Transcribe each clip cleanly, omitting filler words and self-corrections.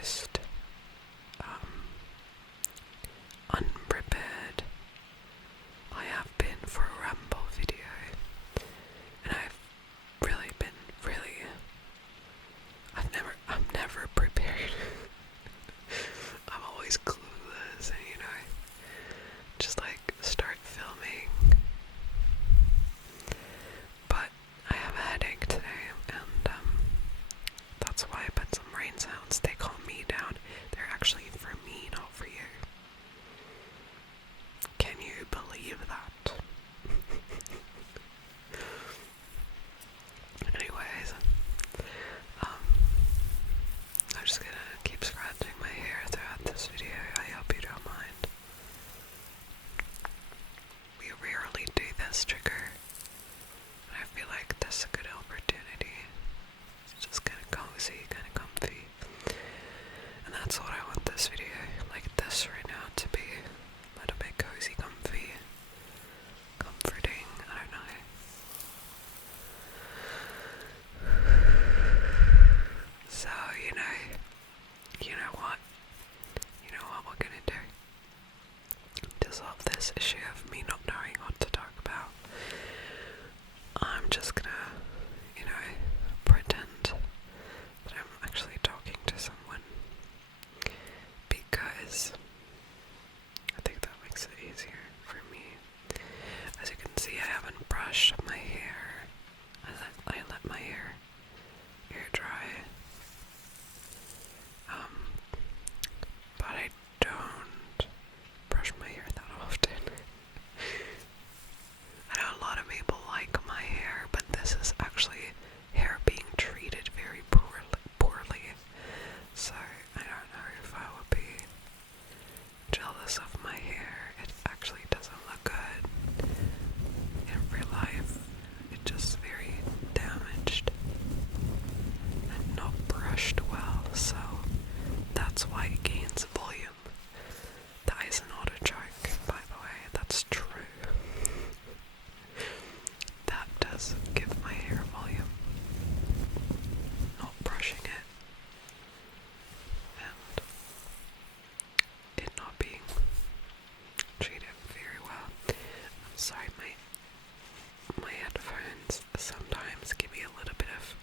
most unprepared I have been for a ramble video, and I've really been I'm never prepared. I'm always clueless, and just like start filming. But I have a headache today, and that's why I put some rain sounds. They calm me down. They're actually for me, not for you. Can you believe that? Anyways, I'm just gonna keep scratching my hair throughout this video. I hope you don't mind. We rarely do this trigger, and I feel like this is a good opportunity. It's just kind of cozy, kind of comfy, and that's what I want this video, like this right now, to be a little bit cozy, comfy, comforting. I don't know. So you know what we're gonna do to solve this issue of me not knowing what to talk about. I'm just gonna, pretend that I'm actually talking to someone, because I think that makes it easier for me. As you can see, I haven't brushed my hair. I let my hair air dry. But I don't brush my hair that often. I know a lot of people like my hair, but this is actually hair being treated very poorly. So I don't know if I would be jealous of my hair. It actually doesn't look good in real life. It's just very damaged and not brushed well, so that's why it gains volume. That is not a joke, by the way, that's true. That does give my hair volume. Not brushing it and it not being treated very well. I'm sorry, my headphones sometimes give me a little bit of,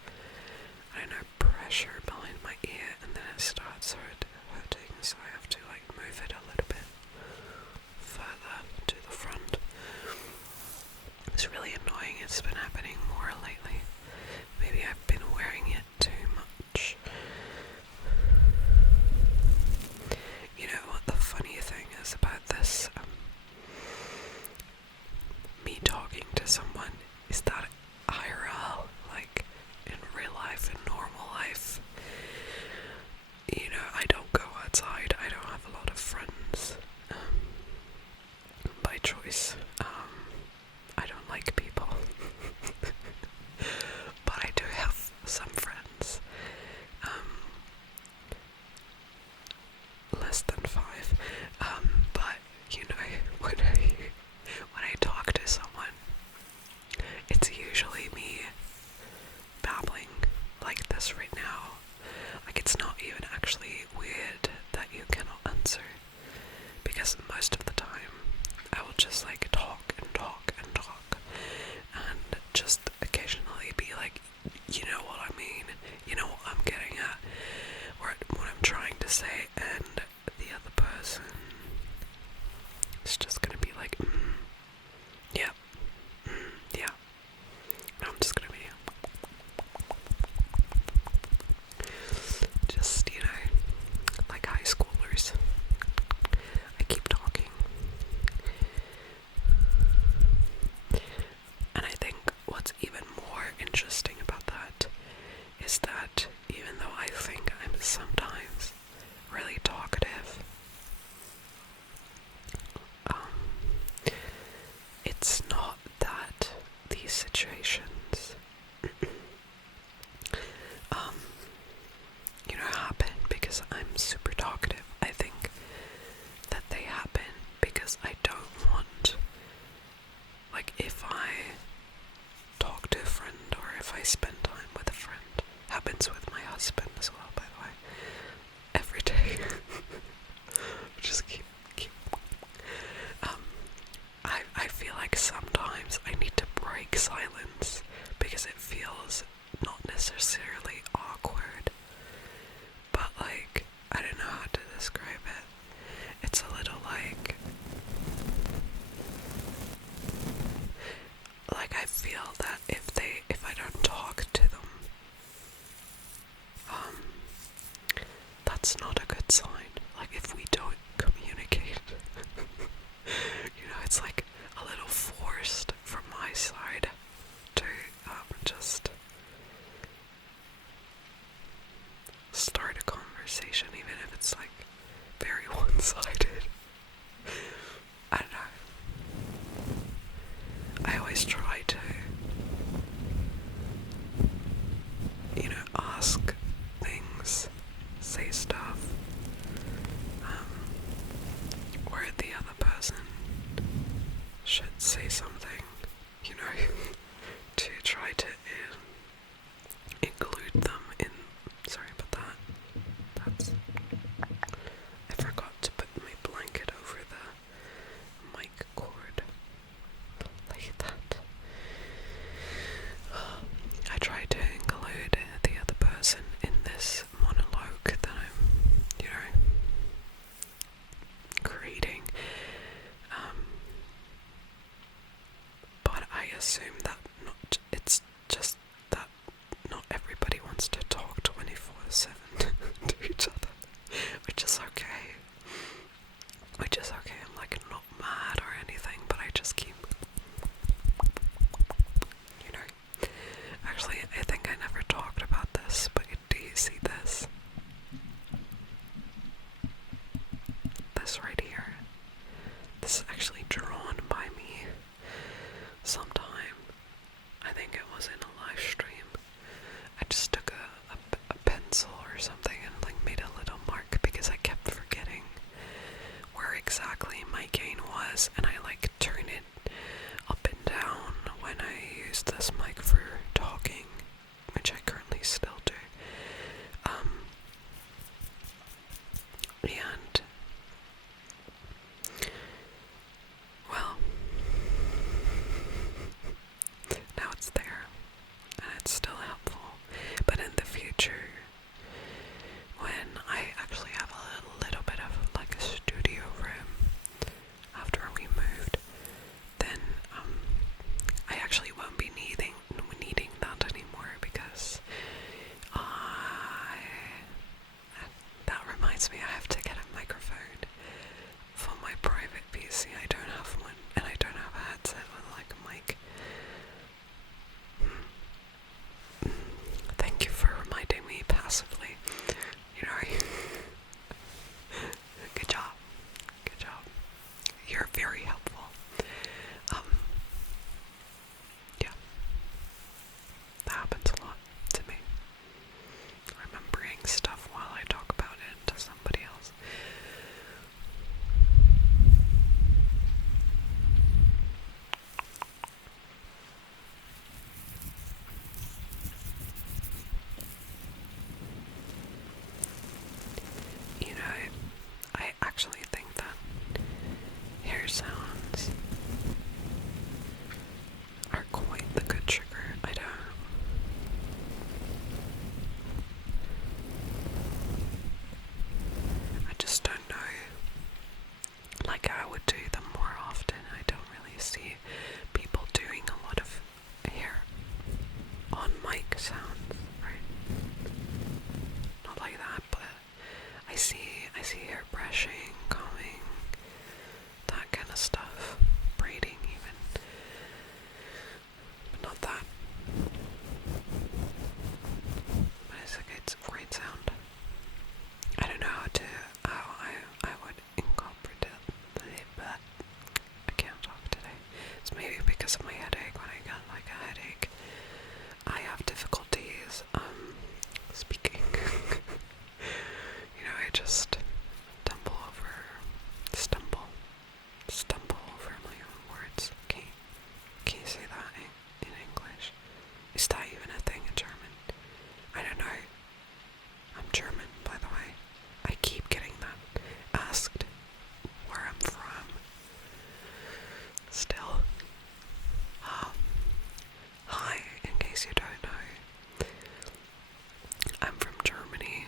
pressure behind my ear, and then it starts hurting. conversation, even if it's like very one-sided. I don't know. I always try to, ask things, say stuff, where the other person should say something, to try to include them in. Sorry about that. I forgot to put my blanket over the mic cord. Like that. I try to include the other person in this monologue that I'm, creating. But I assume that it's just that not everybody wants to talk 24/7 to each other, which is okay. I'm like not mad or anything, but I just keep, Actually, I think I never talked about this, but do you see this? This right here. This is actually drawn by me sometime. I think it was in a live stream. I just took a pencil or something and like made a little mark because I kept forgetting where exactly my gain was, and I like turn it up and down when I use this mic for talking, which I currently still do. And well, now it's there, and it's still helpful. But in the future, when I actually have a little bit of like a studio room after we moved, then I actually won't be needing that anymore, because that reminds me, I have to get a microphone for my private PC. I don't have one, and I don't have a headset with like a mic. Thank you for reminding me passively. Good job. You're very helpful. Yeah. That happens a lot to me. Remembering stuff while I talk about it to somebody else. I actually think that hair sounds are quite the good trigger. I just don't know. Like, I would do them more often. I don't really see people doing a lot of hair on mic sounds, right? Not like that, but I see hair brushing, combing, that kind of stuff, braiding even, but not that. But it's a great sound. I don't know how I would incorporate it, but I can't talk today. It's maybe because of my headache. When I got like a headache, I have difficulties speaking. I just stumble over my own words. Can you say that in English? Is that even a thing in German? I don't know. I'm German, by the way. I keep getting that asked where I'm from. Still. Hi, in case you don't know. I'm from Germany.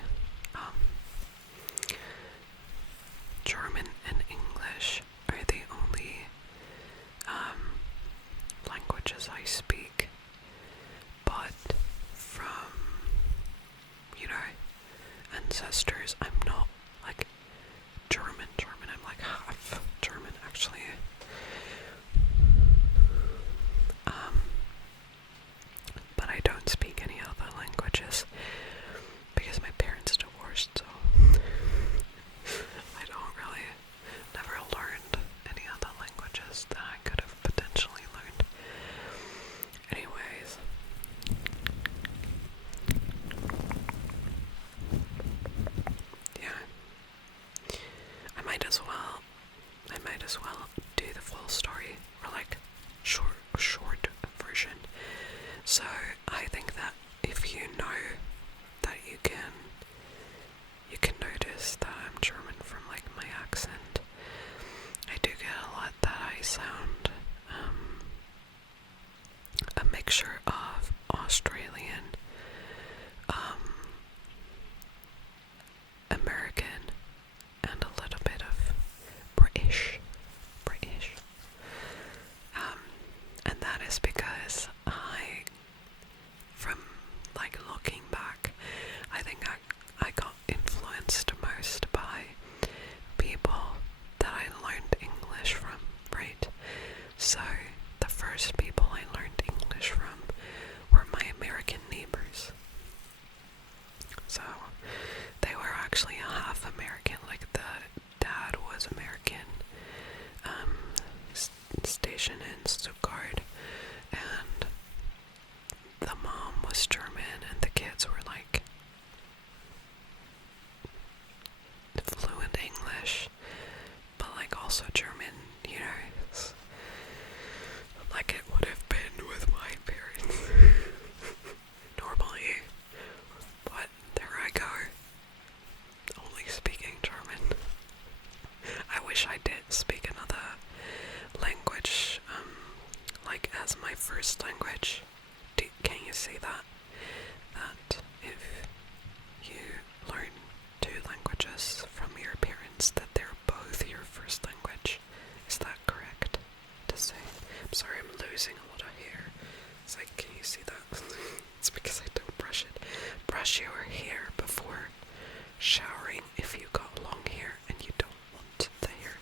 if you got long hair and you don't want the hair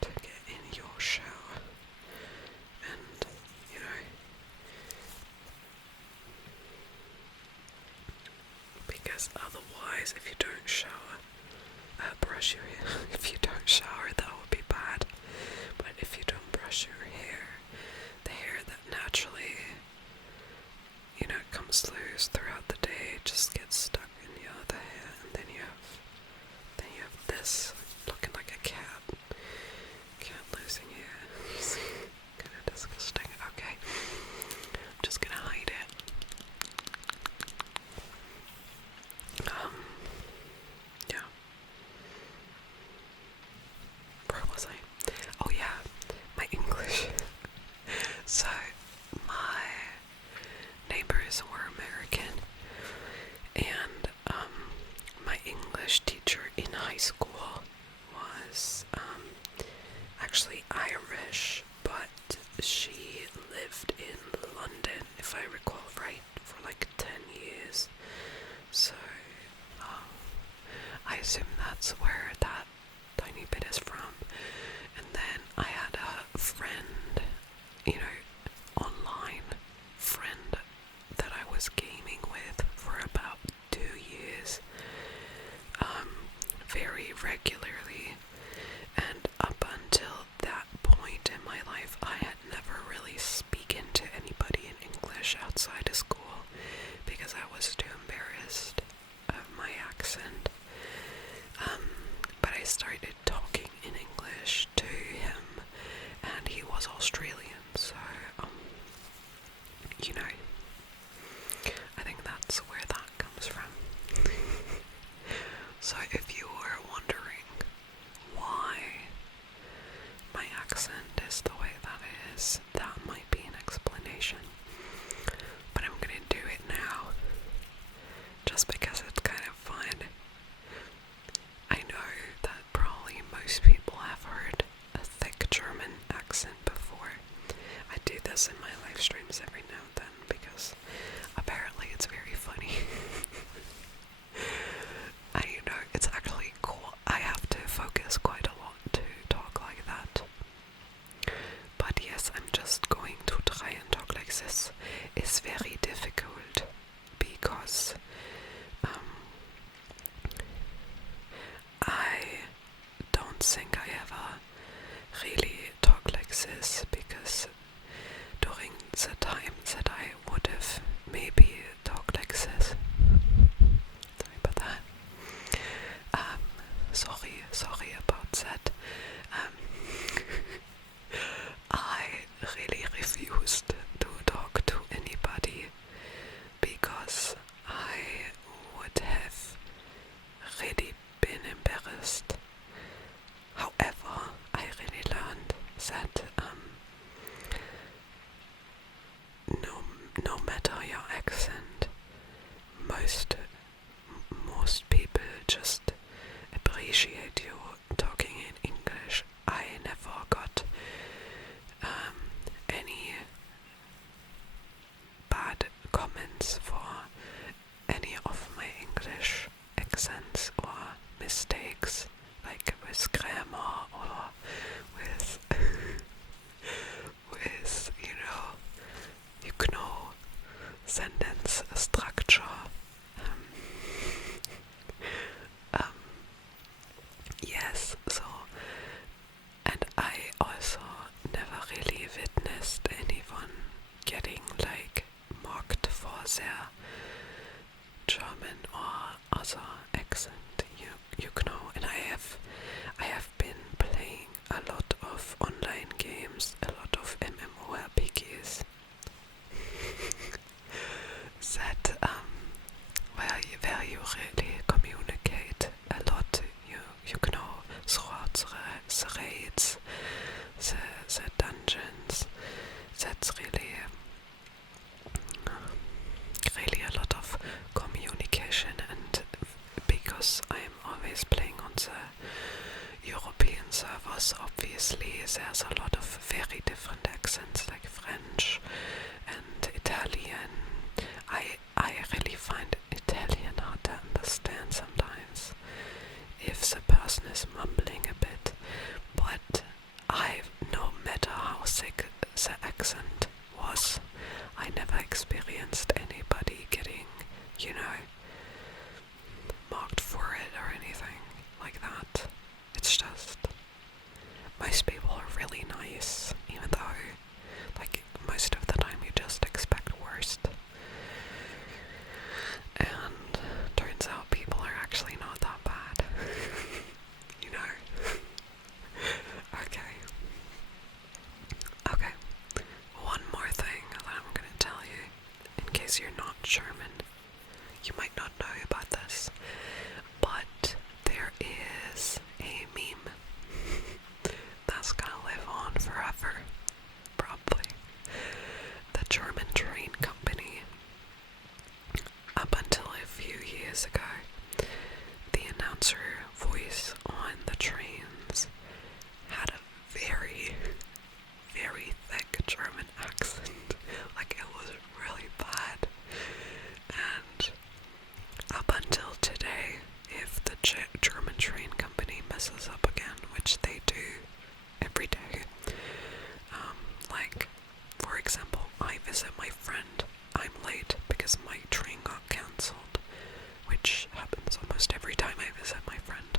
to get in your shower, and because otherwise, if you don't shower, brush your hair. If you don't shower, that would be bad. But if you don't brush your hair, the hair that naturally, comes loose throughout the day just gets stuck in your other hair, and then you have this looking like a cat losing hair. Kind of disgusting. Okay, I'm just gonna hide it. Yeah. Where was I? Oh yeah, my English. So, my neighbors were American, and my English teacher in high school was actually Irish, but she lived in London, if I recall right, for like 10 years. So, I assume that's where that tiny bit is from. And then I had a friend, online friend that I was gaming with for about 2 years, very regularly. And up until that point in my life, I had never really spoken to anybody in English outside of school because I was too embarrassed of my accent. But I started talking in English to him, and he was Australian, so, I think that's where that comes from. So if you were wondering why my accent is the way that it is, that might be an explanation. But I'm gonna do it now, just because it's kind of fun. I know that probably most people have heard a thick German accent before. I do this in my live streams every now and then because apparently it's very funny. And it's actually cool. I have to focus quite a lot to talk like that. But yes, I'm just going to try and talk like this. It's very difficult because I don't think I ever really talk like this, because during the time that I would have maybe talked like this, sorry about that, sorry about that, I really refused to talk to anybody because I would have really been embarrassed. However, I really learned that no matter your accent, most people just appreciate you talking in English. I never got any bad comments for any of my English accents or mistakes, like with grammar or with sentence structure. Yes, so, and I also never really witnessed anyone getting mocked for their German or other accent, and I have been playing a lot of online games, a lot of MMORPGs that where you really communicate a lot, throughout the raids, the dungeons. That's really a lot of communication, and because I am always playing on the European servers, obviously there's a lot of very different accents, like French and Italian. I really find Italian hard to understand sometimes. was mumbling a bit, but no matter how sick the accent was, I never experienced anybody getting, you know, marked for it or anything like that. It's just, most people are really nice, even though, like, most of the time you just expect worst. And turns out people are actually not that bad. You know? Okay. Okay. One more thing that I'm gonna tell you, in case you're not German. You might not know about this, but there is a meme that's gonna live on forever, probably. The German train company, up until a few years ago, the announcer voice on the trains had a very, very thick German accent. Like, it was really bad. And up until today, if the German train company messes up again, which they do every day, like, for example, I visit my friend, I'm late because my train got cancelled, which happens almost every time I visit my friend.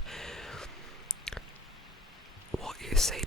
What you say